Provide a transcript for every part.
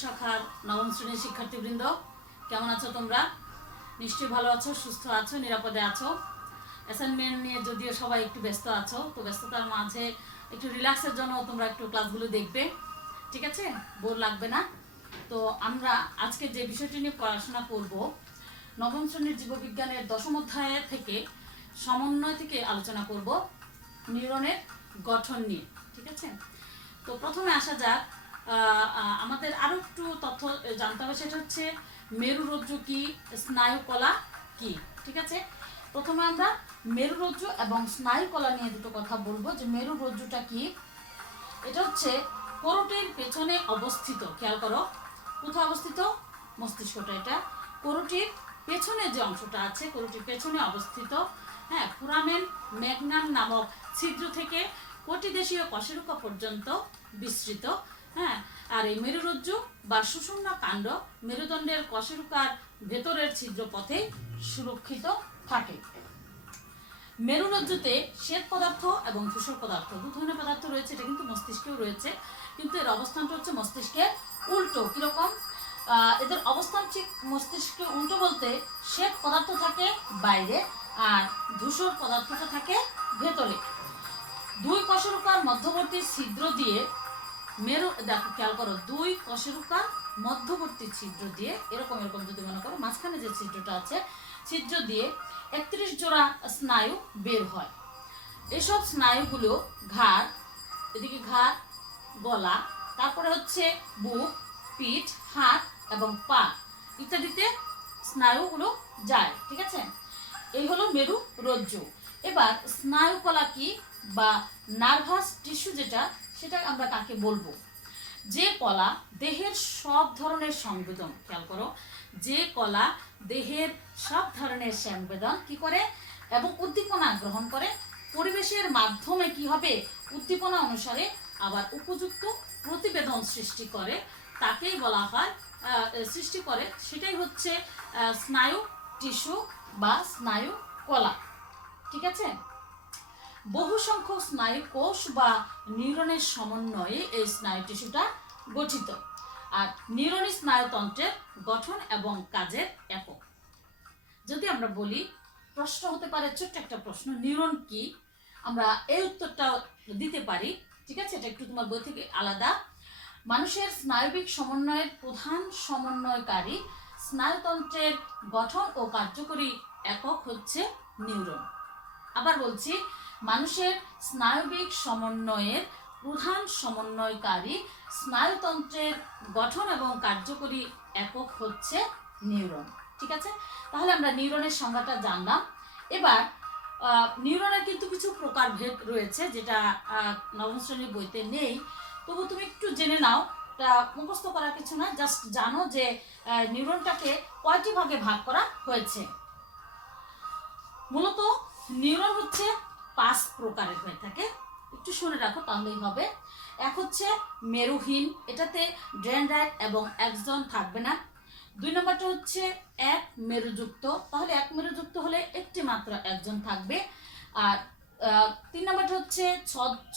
শাখার নবম শ্রেণীর শিক্ষার্থীবৃন্দ, কেমন আছো তোমরা? নিশ্চয়ই ভালো আছো, সুস্থ আছো, নিরাপদে আছো। অ্যাসাইনমেন্ট নিয়ে যদিও সবাই একটু ব্যস্ত আছো, তো ব্যস্ততার মাঝে একটু রিল্যাক্সের জন্য তোমরা একটু ক্লাসগুলো দেখবে, ঠিক আছে? বোর লাগবে না। তো আমরা আজকে যে বিষয়টি নিয়ে পড়াশোনা করব, নবম শ্রেণীর জীববিজ্ঞানের দশম অধ্যায় থেকে সমন্বয় থেকে আলোচনা করব নিউরনের গঠন নিয়ে, ঠিক আছে? তো প্রথমে আসা যাক, আমাদের আরও একটু তথ্য জানতে হবে, সেটা হচ্ছে মেরুরজ্জু কি, স্নায়ুকলা কি, ঠিক আছে? প্রথমে আমরা মেরুরজ্জু এবং স্নায়ুকলা নিয়ে দুটো কথা বলবো। যে মেরুরজ্জুটা কি, এটা হচ্ছে করোটির পেছনে অবস্থিত। খেয়াল করো, কোথায় অবস্থিত? মস্তিষ্কটা। এটা করোটির পেছনে যে অংশটা আছে, করোটির পেছনে অবস্থিত। হ্যাঁ, ফোরামেন ম্যাগনাম নামক ছিদ্র থেকে কটিদেশীয় কশেরুকা পর্যন্ত বিস্তৃত। হ্যাঁ, আর এই মেরুরজ্জু বা সুষুম্না কাণ্ড মেরুদণ্ডের কশেরুকার ভেতরের ছিদ্রপথে সুরক্ষিত থাকে। মেরুরজ্জুতে শ্বেত পদার্থ এবং ধূসর পদার্থ, দু ধরনের পদার্থ রয়েছে। এটা কিন্তু মস্তিষ্কেও রয়েছে, কিন্তু এর অবস্থানটা হচ্ছে মস্তিষ্কের উল্টো। কিরকম? এদের অবস্থান ঠিক মস্তিষ্কে উল্টো বলতে শ্বেত পদার্থ থাকে বাইরে আর ধূসর পদার্থটা থাকে ভেতরে। দুই কশেরুকার মধ্যবর্তী ছিদ্র দিয়ে দেখো, খেয়াল করো, দুই কশেরুকার মধ্যবর্তী ছিদ্র দিয়ে এরকম যদি মনে করো, মাঝখানে যে ছিদ্রটা আছে, ছিদ্র দিয়ে 31 জোড়া স্নায়ু বের হয়। এসব স্নায়ুগুলো ঘাড়, এদিকে ঘাড়, গলা, তারপরে হচ্ছে বুক, পিঠ, হাত এবং পা ইত্যাদিতে স্নায়ুগুলো যায়, ঠিক আছে? এই হলো মেরুরজ্জু। এবার স্নায়ুকলা কি বা নার্ভাস টিস্যু যেটা, সেটা আমরা কাকে বলবো? যে কলা দেহের সব ধরনের সংবেদন, খেয়াল করো, যে কলা দেহের সব ধরনের সংবেদন কি করে এবং উদ্দীপনা গ্রহণ করে, পরিবেশের মাধ্যমে কি হবে, উদ্দীপনা অনুসারে আবার উপযুক্ত প্রতিবেদন সৃষ্টি করে, তাকেই বলা হয় সৃষ্টি করে, সেটাই হচ্ছে স্নায়ু টিস্যু বা স্নায়ু কলা, ঠিক আছে? বহু সংখ্যক স্নায়ু কোষ বা নিউরনের সমন্বয়ে এই স্নায়ু টিস্যুটা গঠিত। আর নিউরনই স্নায়ুতন্ত্রের গঠন এবং কাজের একক। যদি আমরা বলি, প্রশ্ন হতে পারে, ছোট্ট একটা প্রশ্ন, নিউরন কি? আমরা এই উত্তরটা দিতে পারি, ঠিক আছে? এটা একটু তোমার বই থেকে আলাদা। মানুষের স্নায়বিক সমন্বয়ের প্রধান সমন্বয়কারী স্নায়ুতন্ত্রের গঠন ও কার্যকরী একক হচ্ছে নিউরন। আবার বলছি, মানুষের স্নায়বিক সমন্বয়ের প্রধান সমন্বয়কারী স্নায়ুতন্ত্রের গঠন এবং কার্যকরী একক হচ্ছে নিউরন, ঠিক আছে? তাহলে আমরা নিউরনের সংজ্ঞাটা জানলাম। এবার নিউরনের কিন্তু কিছু প্রকারভেদ রয়েছে, যেটা নবম শ্রেণীর বইতে নেই, তবু তুমি একটু জেনে নাও। তা মুখস্থ করার কিছু না, জাস্ট জানো যে নিউরনটাকে কয়টি ভাগে ভাগ করা হয়েছে। মূলত নিউরন হচ্ছে 5 প্রকারের হয়ে থাকে, একটু শুনে রাখো তাহলেই হবে। এক হচ্ছে মেরুহীন, এটাতে ডেনড্রাইট এবং অ্যাক্সন থাকবে না। 2 নম্বরটা হচ্ছে এক মেরুযুক্ত, তাহলে এক মেরুযুক্ত হলে একটি মাত্র অ্যাক্সন থাকবে। আর 3 নম্বরটা হচ্ছে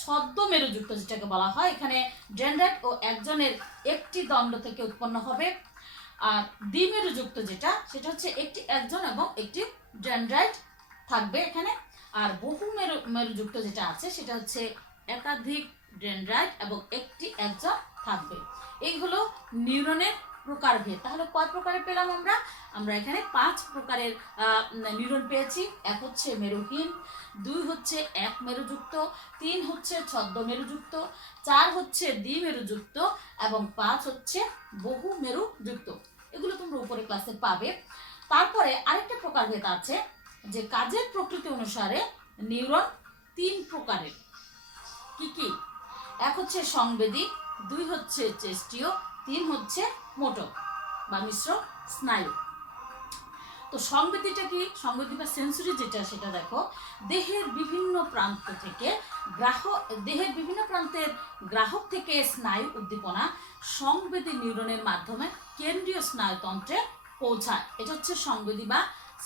ছদ্ম মেরুযুক্ত, যেটাকে বলা হয়, এখানে ডেনড্রাইট ও অ্যাক্সনের একটি দণ্ড থেকে উৎপন্ন হবে। আর দ্বিমেরুযুক্ত যেটা, সেটা হচ্ছে একটি অ্যাক্সন এবং একটি ডেনড্রাইট থাকবে এখানে। আর বহু মেরুযুক্ত যেটা আছে, সেটা হচ্ছে একাধিক ডেনড্রাইট এবং একটি অ্যাক্সন থাকবে। এই হলো নিউরনের প্রকারভেদ। তাহলে কয় প্রকারে পেলাম আমরা এখানে 5 প্রকারের নিউরন পেয়েছি। এক হচ্ছে মেরুহীন, 2 হচ্ছে এক মেরুযুক্ত, 3 হচ্ছে ছদ্ম মেরুযুক্ত, 4 হচ্ছে দ্বিমেরুযুক্ত এবং 5 হচ্ছে বহু মেরুযুক্ত। এগুলো তোমরা উপরে ক্লাসে পাবে। তারপরে আরেকটা প্রকারভেদ আছে, যে কাজের প্রকৃতি অনুসারে নিউরন 3 প্রকারের। কি কি? এক হচ্ছে সংবেদী, 2 হচ্ছে চেষ্টীয়, 3 হচ্ছে মোটর বা মিশ্র স্নায়ু। তো সংবেদীটা কি? সংবেদী বা সেন্সরি যেটা, সেটা দেখো, দেহের বিভিন্ন প্রান্ত থেকে গ্রাহক থেকে স্নায়ু উদ্দীপনা সংবেদী নিউরনের মাধ্যমে কেন্দ্রীয় স্নায়ুতন্ত্রে পৌঁছায়। এটা হচ্ছে সংবেদী বা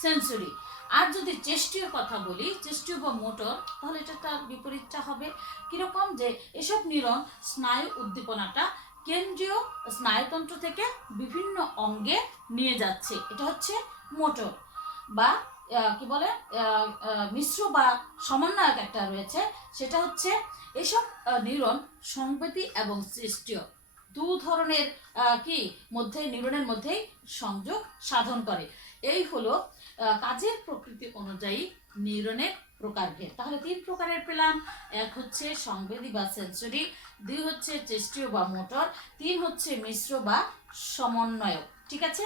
সেন্সরি। আর যদি চেষ্টীয় কথা বলি, চেষ্টীয় বা মোটর, তাহলে এটা তার বিপরীতটা হবে। কিরকম? যে এসব নিউরন স্নায়ু উদ্দীপনাটা কেন্দ্রীয় স্নায়ুতন্ত্র থেকে বিভিন্ন অঙ্গে নিয়ে যাচ্ছে। এটা হচ্ছে মোটর বা কি বলে মিশ্র বা সমন্বয়ক একটা রয়েছে, সেটা হচ্ছে এসব নিউরন সংবেদী এবং সৃষ্টীয় দু ধরনের নিউরনের মধ্যেই সংযোগ সাধন করে। এই হলো কাজের প্রকৃতি অনুযায়ী নিউরনের প্রকারভেদ। তাহলে 3 প্রকারের পেলাম। 1 হচ্ছে সংবেদী বা সেন্সরি, 2 হচ্ছে চেষ্টীয় বা মোটর, 3 হচ্ছে মিশ্র বা সমন্বয়ক। ঠিক আছে,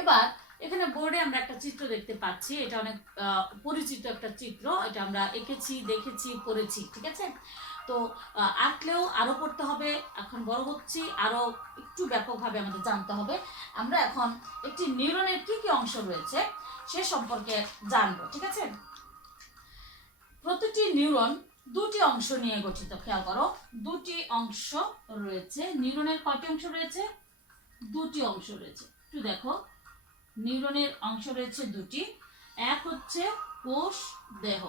এবার এখানে বোর্ডে আমরা একটা চিত্র দেখতে পাচ্ছি। এটা অনেক পরিচিত একটা চিত্র, এটা আমরা এঁকেছি, দেখেছি, পড়েছি। ঠিক আছে, তো আঁকলেও আরো পড়তে হবে। এখন বড় হচ্ছি, আরো একটু ব্যাপকভাবে আমাদের জানতে হবে। আমরা এখন একটি নিউরনের কি কি অংশ রয়েছে সে সম্পর্কে জানবো। ঠিক আছে, প্রতিটি নিউরন দুটি অংশ নিয়ে গঠিত। খেয়াল করো, দুটি অংশ রয়েছে। নিউরনের কয়টি অংশ রয়েছে? দুটি অংশ রয়েছে। একটু দেখো, নিউরনের অংশ রয়েছে দুটি। এক হচ্ছে কোষ দেহ,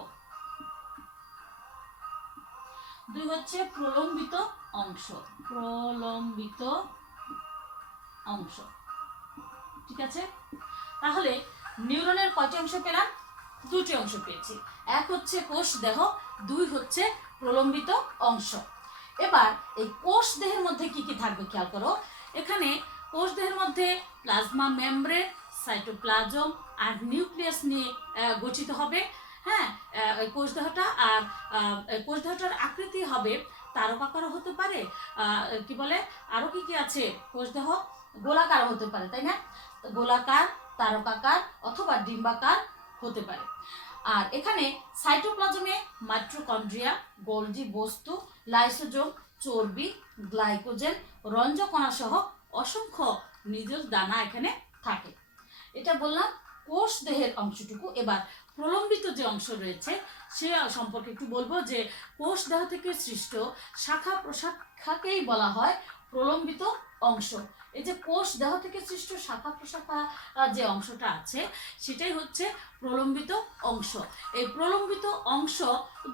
2 হচ্ছে প্রলম্বিত অংশ। প্রলম্বিত অংশ। ঠিক আছে, তাহলে নিউরনের কয়টি অংশ পেলাম? দুটি অংশ পেয়েছি। এক হচ্ছে কোষ দেহ, 2 হচ্ছে প্রলম্বিত অংশ। এবার এই কোষ দেহের মধ্যে কি কি থাকবে খেয়াল করো। এখানে কোষ দেহের মধ্যে প্লাজমা মেমব্রেন, সাইটোপ্লাজম আর নিউক্লিয়াস নিয়ে গঠিত হবে। হ্যাঁ, কোষ দেহটা আর কোষ দেহটার আকৃতি হবে তারকাকারও হতে পারে, কি বলে আরো কি কি আছে, কোষ দেহ গোলাকার হতে পারে, তাই না? গোলাকার, তারকাকার অথবা ডিম্বাকার হতে পারে। আর এখানে সাইটোপ্লাজমে মাইটোকন্ড্রিয়া, গোলজি বস্তু, লাইসোজোম, চর্বি, গ্লাইকোজেন, রঞ্জকণা সহ অসংখ্য নিউক্লিয়াস দানা এখানে থাকে। এটা বললাম কোষ দেহের অংশটুকু। এবার প্রলম্বিত যে অংশ রয়েছে সে সম্পর্কে একটু বলবো, যে কোষ দেহ থেকে সৃষ্ট শাখা প্রশাখাকেই বলা হয় প্রলম্বিত অংশ। এই যে কোষ দেহ থেকে সৃষ্ট শাখা প্রশাখা যে অংশটা আছে সেটাই হচ্ছে প্রলম্বিত অংশ। এই প্রলম্বিত অংশ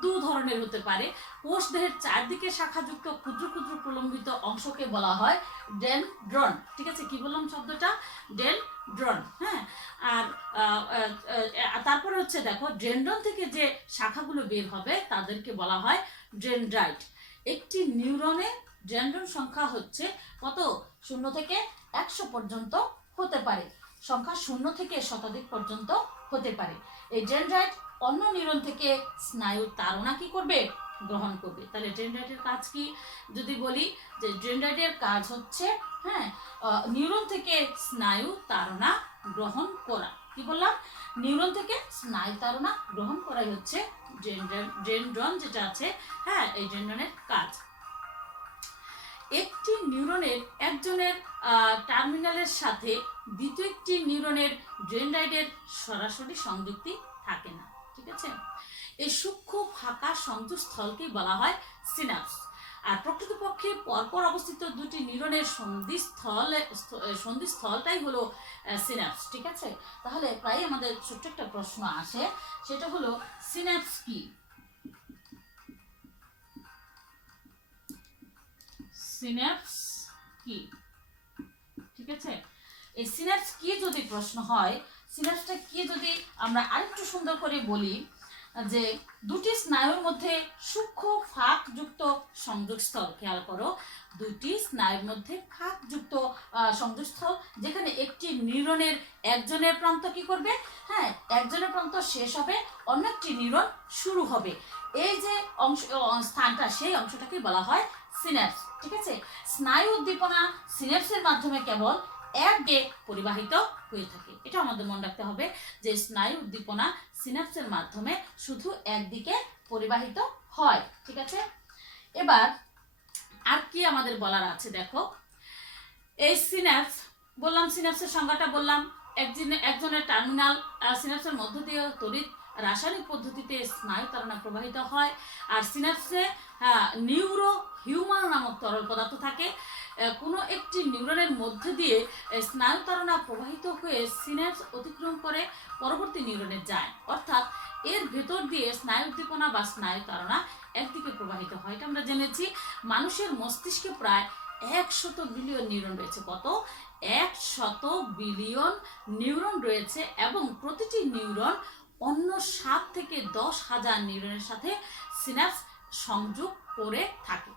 দু ধরনের হতে পারে। কোষ দেহের চারদিকে শাখাযুক্ত ক্ষুদ্র ক্ষুদ্র প্রলম্বিত অংশকে বলা হয় ডেনড্রন। ঠিক আছে, কি বললাম শব্দটা? ডেনড্রন। হ্যাঁ, আর তারপরে হচ্ছে দেখো, ডেনড্রন থেকে যে শাখাগুলো বের হবে তাদেরকে বলা হয় ডেনড্রাইট। একটি নিউরনে ডেনড্রন সংখ্যা হচ্ছে কত? 0 থেকে 100 পর্যন্ত হতে পারে। সংখ্যা 0 থেকে শতাধিক পর্যন্ত হতে পারে। এই ডেনড্রাইট অন্য নিউরন থেকে স্নায়ুর তাড়না কি করবে? গ্রহণ করবে। তাহলে ডেনড্রাইটের কাজ কি যদি বলি, যে ডেনড্রাইটের কাজ হচ্ছে নিউরন থেকে স্নায়ু তাড়না গ্রহণ করা। কি বললাম? নিউরন থেকে স্নায়ু তাড়না গ্রহণ করাই হচ্ছে ডেনড্রন যেটা আছে। হ্যাঁ, এই ডেনড্রনের কাজ। একটি নিউরনের একজনের টার্মিনালের সাথে দ্বিতীয় একটি নিউরনের ডেনড্রাইটের সরাসরি সংযুক্তি থাকে না। ঠিক আছে, এই সূক্ষ্ম ফাঁকা সংযোগস্থলকেই বলা হয় সিনাপস। আর প্রকৃতপক্ষে পরপর অবস্থিত দুটি নিউরনের সন্ধিস্থলটাই হলো সিনাপস। ঠিক আছে, তাহলে প্রায় আমাদের ছোট্ট একটা প্রশ্ন আসে, সেটা হলো সিনাপস কি? সিনাপস কি? ঠিক আছে, এই সিনাপস কি যদি প্রশ্ন হয়, সিনাপসটা কি যদি আমরা আরেকটু সুন্দর করে বলি, যে দুটি স্নায়ুর মধ্যে সূক্ষ্ম ফাঁকযুক্ত সংযোগস্থল। খেয়াল করো, দুটি স্নায়ুর মধ্যে ফাঁকযুক্ত সংযোগস্থল, যেখানে একটি নিউরনের একজনের প্রান্ত কি করবে? হ্যাঁ, একজনের প্রান্ত শেষ হবে, অন্য একটি নিউরন শুরু হবে। এই যে স্থানটা, সেই অংশটাকে বলা হয় সিনাপস। ঠিক আছে, স্নায়ু উদ্দীপনা সিনাপসের মাধ্যমে কেবল একদিকে পরিবাহিত হয়ে থাকে। এটা আমাদের মনে রাখতে হবে, যে স্নায়ু উদ্দীপনা সিনাপসের মাধ্যমে শুধু একদিকে পরিবাহিত হয়। ঠিক আছে, এবার আর কি আমাদের বলার আছে দেখো। এই সিনাপস বললাম, সিনাপসের সংজ্ঞাটা বললাম, একজনের টার্মিনাল সিনাপসের মধ্য দিয়ে তড়িৎ রাসায়নিক পদ্ধতিতে স্নায়ু তাড়না প্রবাহিত হয়। আর সিনাপসে নিউরো হিউমার নামক তরল পদার্থ থাকে। কোনো একটি নিউরনের মধ্যে দিয়ে স্নায়ু তাড়না প্রবাহিত হয়ে সিনাপস অতিক্রম করে পরবর্তী নিউরনে যায়। অর্থাৎ এর ভেতর দিয়ে স্নায়ু উদ্দীপনা বা স্নায়ু তাড়না একদিকে প্রবাহিত হয়। এটা আমরা জেনেছি। মানুষের মস্তিষ্কে প্রায় 100 বিলিয়ন নিউরন রয়েছে। কত? 100 বিলিয়ন নিউরন রয়েছে, এবং প্রতিটি নিউরন অন্য 7 থেকে 10,000 নিউরনের সাথে সিনাপস সংযোগ করে থাকে।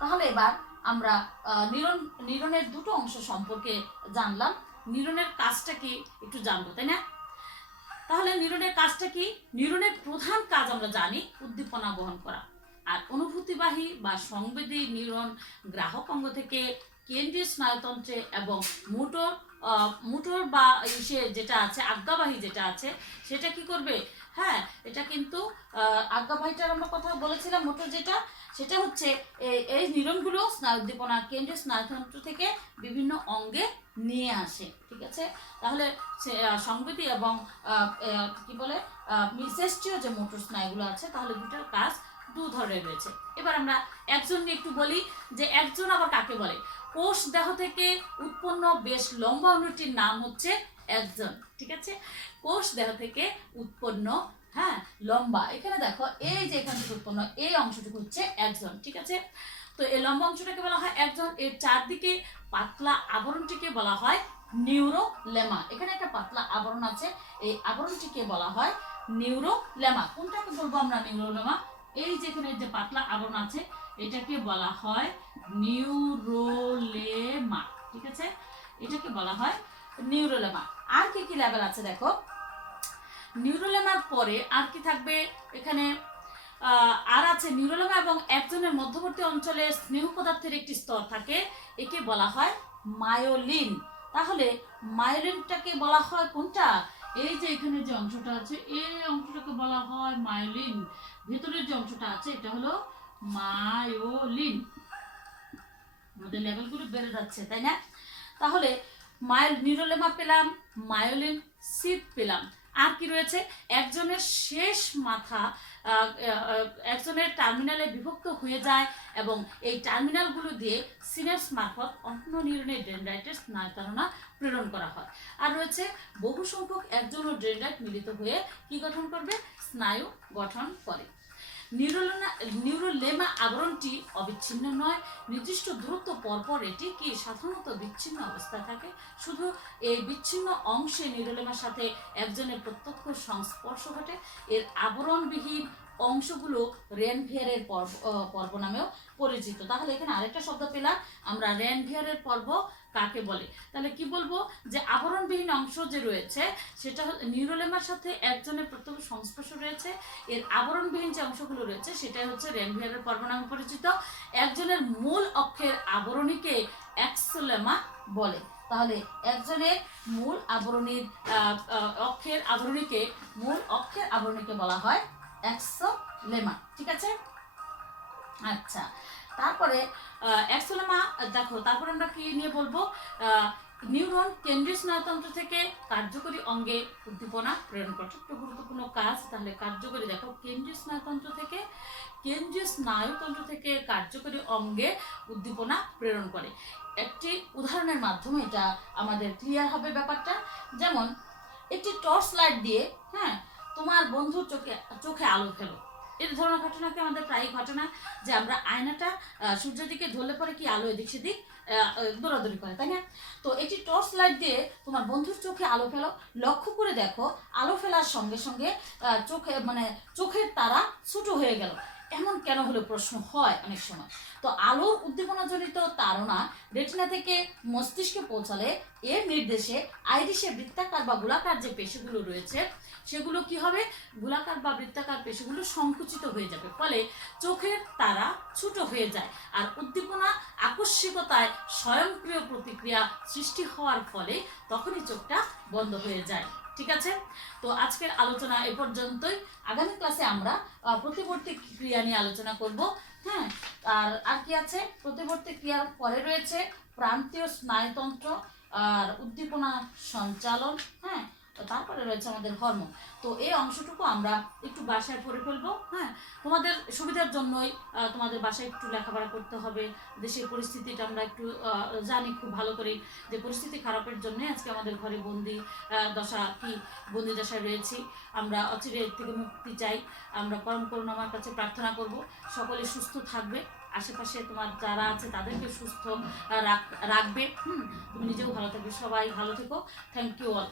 তাহলে এবার আমরা নিউরনের দুটো অংশ সম্পর্কে জানলাম। নিউরনের কাজটা কি একটু জানবো, তাই না? তাহলে নিউরনের কাজটা কি? নিউরনের প্রধান কাজ আমরা জানি উদ্দীপনা বহন করা। আর অনুভূতিবাহী বা সংবেদী নিউরন গ্রাহক অঙ্গ থেকে কেন্দ্রীয় স্নায়ুতন্ত্রে এবং মোটর বা ইসে যেটা আছে, আজ্ঞাবাহী যেটা আছে, সেটা কি করবে? হ্যাঁ, এটা কিন্তু আজ্ঞাবাহীটার আমরা কথা বলেছিলাম, মোটর যেটা, সেটা হচ্ছে এই নিউরনগুলো স্নায়ু উদ্দীপনা কেন্দ্রীয় স্নায়ুতন্ত্র থেকে বিভিন্ন অঙ্গে নিয়ে আসে। ঠিক আছে? তাহলে সংবেদী এবং কি বলে মিসেস্ট্রিয় যে মোটর স্নায়ুগুলো আছে, তাহলে দুটার কাজ দু ধরনের রয়েছে। এবার আমরা একজন নিয়ে একটু বলি যে একজন আবার কাকে বলে। কোষ দেহ থেকে উৎপন্ন বেশ লম্বা অণুটির নাম হচ্ছে একজন। ঠিক আছে? কোষ দেহ থেকে উৎপন্ন, হ্যাঁ, লম্বা, এখানে দেখো এই যে এখান থেকে উৎপন্ন এই অংশটুকু হচ্ছে একজন। ঠিক আছে? তো এই লম্বা অংশটাকে বলা হয় একজন। এর চারদিকে পাতলা আবরণটিকে বলা হয় নিউরোলেমা। এখানে একটা পাতলা আবরণ আছে, এই আবরণটিকে বলা হয় নিউরোলেমা। কোনটাকে বলবো আমরা নিউরোলেমা? এই যেখানে যে পাতলা আবরণ আছে, এটাকে বলা হয় নিউরোলেমা। ঠিক আছে? এটাকে বলা হয় নিউরোলেমা। আর কি কি লেভেল আছে দেখো। নিউরোলেমার পরে আর কি থাকবে এখানে? আর আছে নিউরোলেমা এবং একজনের মধ্যবর্তী অঞ্চলে স্নেহ পদার্থের একটি স্তর থাকে, একে বলা হয় মায়োলিন। তাহলে মায়োলিনটাকে বলা হয় কোনটা? এই যে এখানে যে অংশটা আছে, এই অংশটাকে বলা হয় মায়োলিন। ভেতরের যে অংশটা আছে, এটা হলো মায়োলিন। আমাদের লেভেলগুলো বেড়ে যাচ্ছে, তাই না? তাহলে নিউরোলেমা পেলাম, মায়োলিন সিট পেলাম। আর কি রয়েছে? একজনের শেষ মাথা একজনের টার্মিনালে বিভক্ত হয়ে যায়, এবং এই টার্মিনালগুলো দিয়ে সিনাপস মারফত অন্য নিউরনের ডেনড্রাইটের স্নায়ুতারণা প্রেরণ করা হয়। আর রয়েছে বহু সংখ্যক একজন ও ডেনড্রাইট মিলিত হয়ে কি গঠন করবে? স্নায়ু গঠন করে। নিউরোলেমা আবরণটি অবিচ্ছিন্ন নয়, নির্দিষ্ট দূরত্ব পরপর এটি কি সাধারণত বিচ্ছিন্ন অবস্থায় থাকে। শুধু এই বিচ্ছিন্ন অংশে নিউরোলেমার সাথে একজনের প্রত্যক্ষ সংস্পর্শ ঘটে। এর আবরণবিহীন অংশগুলো রেনভিয়ারের পর্ব নামেও পরিচিত। তাহলে এখানে আরেকটা শব্দ পেলাম আমরা, রেনভিয়ারের পর্ব কাকে বলে। তাহলে কি বলবো? যে আবরণবিহীন অংশ যে রয়েছে, সেটা নিউরোলেমার সাথে একজনের প্রত্যক্ষ সংস্পর্শ রয়েছে, এর আবরণবিহীন যে অংশগুলো রয়েছে সেটাই হচ্ছে রেনভিয়ারের পর্ব নামে পরিচিত। একজনের মূল অক্ষের আবরণীকে এক্সোলেমা বলে। তাহলে একজনের মূল আবরণীর অক্ষের আবরণীকে বলা হয় এক্সোলেমা। ঠিক আছে? আচ্ছা, তারপরে এক্সোলেমা দেখো, তারপর আমরা কি নিয়ে বলবো? নিউরন কেন্দ্রীয় স্নায়ুতন্ত্র থেকে কার্যকরী অঙ্গে উদ্দীপনা প্রেরণ করে। একটা গুরুত্বপূর্ণ কাজ। তাহলে কার্যকরী দেখো, কেন্দ্রীয় স্নায়ুতন্ত্র থেকে কার্যকরী অঙ্গে উদ্দীপনা প্রেরণ করে। একটি উদাহরণের মাধ্যমে এটা আমাদের ক্লিয়ার হবে ব্যাপারটা। যেমন একটি টর্চ লাইট দিয়ে, হ্যাঁ, তোমার বন্ধুর চোখে আলো ফেলো। এই ধরনের ঘটনা কি আমাদের প্রায়ই ঘটনা, যে আমরা আয়নাটা সূর্যের দিকে ধরলে পরে কি আলো এদিক সেদিক দৌড়াদৌড়ি করে, তাই না? তো একটি টর্চ লাইট দিয়ে তোমার বন্ধুর চোখে আলো ফেলো। লক্ষ্য করে দেখো, আলো ফেলার সঙ্গে সঙ্গে চোখের তারা ছোট হয়ে গেল। এমন কেন হলো প্রশ্ন হয় অনেক সময়। তো আলোর উদ্দীপনাজনিত তাড়না রেটিনা থেকে মস্তিষ্কে পৌঁছালে এর নির্দেশে আইরিশে বৃত্তাকার বা গোলাকার যে পেশিগুলো রয়েছে, সেগুলো কি হবে? গোলাকার বা বৃত্তাকার পেশিগুলো সংকুচিত হয়ে যাবে, ফলে চোখের তারা ছোট হয়ে যায়। আর উদ্দীপনা আকস্মিকতায় স্বয়ংক্রিয় প্রতিক্রিয়া সৃষ্টি হওয়ার ফলে তখনই চোখটা বন্ধ হয়ে যায়। ঠিক আছে? তো আজকের আলোচনা এ পর্যন্তই। আগামী ক্লাসে আমরা প্রতিবর্তী ক্রিয়া নিয়ে আলোচনা করব। হ্যাঁ, আর কি আছে? প্রতিবর্তী ক্রিয়ার পরে রয়েছে প্রান্তীয় স্নায়ুতন্ত্র আর উদ্দীপনা সঞ্চালন। হ্যাঁ, তারপরে রয়েছে আমাদের হরমোন। তো এই অংশটুকু আমরা একটু বাসায় পড়ে ফেলবো। হ্যাঁ, তোমাদের সুবিধার জন্যই তোমাদের বাসায় একটু লেখাপড়া করতে হবে। দেশের পরিস্থিতিটা আমরা একটু জানি খুব ভালো করে, যে পরিস্থিতি খারাপের জন্য আজকে আমাদের ঘরে বন্দি দশায় রয়েছি। আমরা অচিরে থেকে মুক্তি চাই। আমরা পরম করুণাময়ের কাছে প্রার্থনা করব সকলে সুস্থ থাকবে। আশেপাশে তোমার যারা আছে তাদেরকে সুস্থ রাখবে। তুমি নিজেও ভালো থাকবে। সবাই ভালো থেকো। Thank you all.